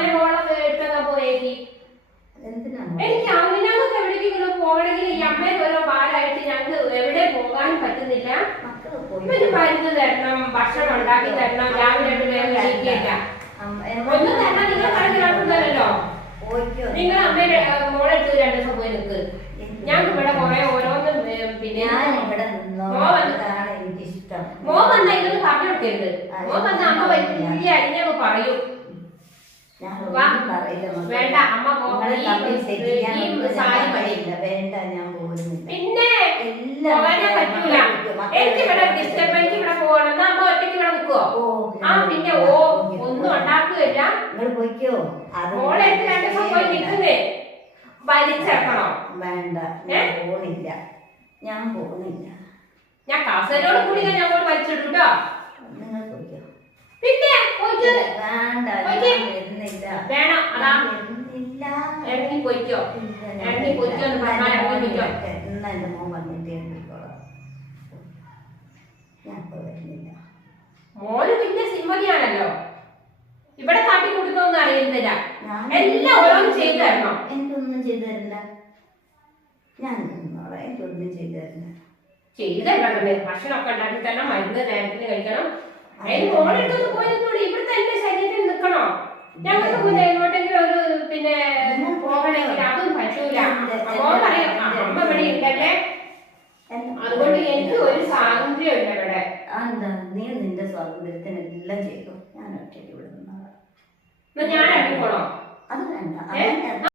അങ്ങനെ മോളെ എടുത്തൊക്കെ പോയേക്ക്. എനിക്ക് അങ്ങനെയൊക്കെ എവിടേക്കെങ്കിലും പോകണമെങ്കിൽ ഈ അമ്മയെ ഓരോ പാലായിട്ട് ഞങ്ങൾക്ക് എവിടെ പോകാനും പറ്റുന്നില്ല. പിന്നെ മരുന്ന് തരണം, ഭക്ഷണം ഉണ്ടാക്കി തരണം, രാവിലെ ഒന്നും തരണം. നിങ്ങൾ കണക്കിലാക്കുന്നല്ലോ. നിങ്ങൾ അമ്മയുടെ മോളെ എടുത്ത് 2 ദിവസം പോയി നിൽക്ക്. ഞങ്ങൾക്ക് ഇവിടെ കുറെ ഓരോന്നും പിന്നെ മോ വന്ന ഇതൊന്നും പറഞ്ഞു കൊടുക്കരുത്. മോ വന്ന അമ്മ വലിയ അരിഞ്ഞൊക്കെ പറയും. വേണ്ട അമ്മ സാരി മതിയില്ല. പിന്നെ പോകാനേ പറ്റൂല. എനിക്ക് ഇവിടെ ഡിസ്റ്റർബൻസ് ഇവിടെ പോകണം. എന്നാ അമ്മ ഒറ്റയ്ക്ക് ഇവിടെ നിൽക്കുവോ? ആ പിന്നെ ഒന്നും ഉണ്ടാക്കുകയില്ല. മോളെ 2 ദിവസം പോയി നിൽക്കുന്നേ വലിച്ചേക്കണോ? വേണ്ട, പോണില്ല. ഞാൻ പോകുന്നില്ല. ഞാൻ കാസരോട് കൂടി ഞാൻ അങ്ങോട്ട് വലിച്ചിട്ടു കേട്ടോ. നിങ്ങൾ പോയിക്കോ. പിന്നെ വേണം. അതാ ഇറങ്ങി പോയിക്കോ. ഇറങ്ങി പോയിക്കോ എന്ന് പറഞ്ഞാൽ ഇറങ്ങി പോയിക്കോ. എന്നാ എന്റെ മോൻ വന്നിട്ട് ഇറങ്ങിക്കോളാം. ഞാൻ വരുന്നില്ല. മോന് പിന്നെ സിമ്മതിയാണല്ലോ. ഇവിടെ കാട്ടി കൊടുക്കുന്നൊന്നും അറിയുന്നില്ല. എല്ലാം ഓരോന്നും ചെയ്തു തരണം. എനിക്കൊന്നും ചെയ്തു തരില്ല. ഞാൻ എനിക്കൊന്നും ചെയ്തു തരില്ല. ചെയ്തു തരണം. ഭക്ഷണമൊക്കെ ഉണ്ടാക്കി തരണം. മരുന്ന് നേരത്തിന് കഴിക്കണം. അതിന് മോളെടുത്തൊന്ന് പോയി നിൽക്കൂടി. ഇവിടുത്തെ എന്റെ ശരീരത്തിൽ നിൽക്കണോ? ഞങ്ങൾക്ക് പിന്നെ എങ്ങോട്ടെങ്കിലും ഒരു പിന്നെ പോകണമെങ്കിൽ അതും പറ്റൂല. മോളറിയാം അമ്മ ഇവിടെ ഉണ്ടല്ലേ. അതുകൊണ്ട് എനിക്ക് ഒരു സ്വാതന്ത്ര്യം ഇല്ല ഇവിടെ. നീ നിന്റെ സ്വാതന്ത്ര്യത്തിന് എല്ലാം ചെയ്തു. ഞാൻ ഒറ്റയ്ക്ക് ഇവിടെ നിന്നാ ഞാൻ ഇറങ്ങിക്കോളോ? അത് വേണ്ട.